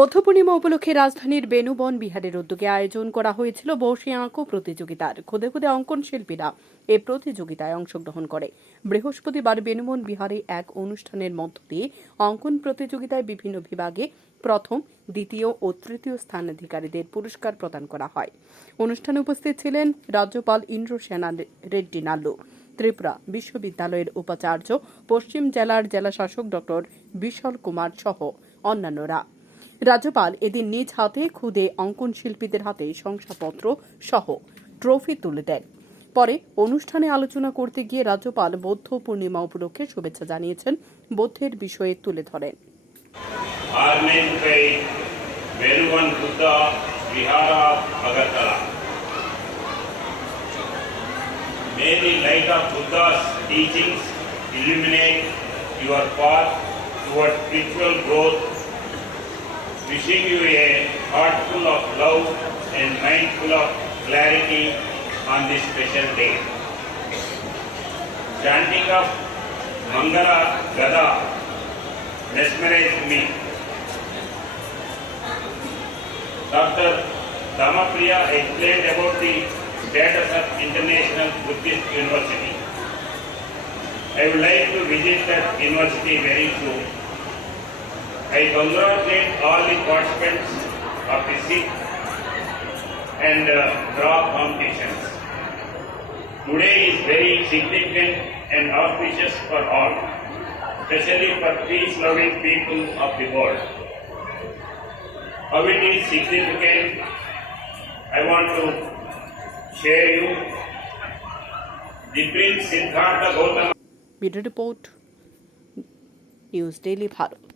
বৌদ্ধ পূর্ণিমা উপলক্ষে রাজধানীর বেনুবন বিহারের উদ্যোগে আয়োজন করা হয়েছিল বসে আঁকো প্রতিযোগিতার। খুদে খুদে অঙ্কন শিল্পীরা এই প্রতিযোগিতায় অংশগ্রহণ করে। বৃহস্পতিবার বেনুবন বিহারে এক অনুষ্ঠানের মধ্য দিয়ে অঙ্কন প্রতিযোগিতায় বিভিন্ন বিভাগে প্রথম, দ্বিতীয় ও তৃতীয় স্থানাধিকারীদের পুরস্কার প্রদান করা হয়। অনুষ্ঠানে উপস্থিত ছিলেন রাজ্যপাল ইন্দ্রসেনা রেড্ডি নাল্লু, ত্রিপুরা বিশ্ববিদ্যালয়ের উপাচার্য, পশ্চিম জেলার জেলাশাসক ডক্টর বিশাল কুমার সহ অন্যান্যরা। রাজ্যপাল এদিন নিজ হাতে খুদে অঙ্কন শিল্পীদের হাতে শংসাপত্র সহ ট্রফি তুলে দেন। পরে অনুষ্ঠানে আলোচনা করতে গিয়ে রাজ্যপাল বৌদ্ধ পূর্ণিমা উপলক্ষে শুভেচ্ছা জানিয়েছেন, বৌদ্ধের বিষয়ে তুলে ধরেন। May the light of Buddha's teachings illuminate your path towards spiritual growth. Wishing you a heart full of love and mind full of clarity on this special day. Chanting of Mangala Gada mesmerized me. Dr. Damapriya explained about the status of International Buddhist University. I would like to visit that university very soon. I congratulate all the participants of the SIG and draw competitions. Today is very significant and auspicious for all, especially for peace-loving people of the world. How it is significant, I want to share you. The Prince Siddhartha Gautama. Video report, News Daily Bharat.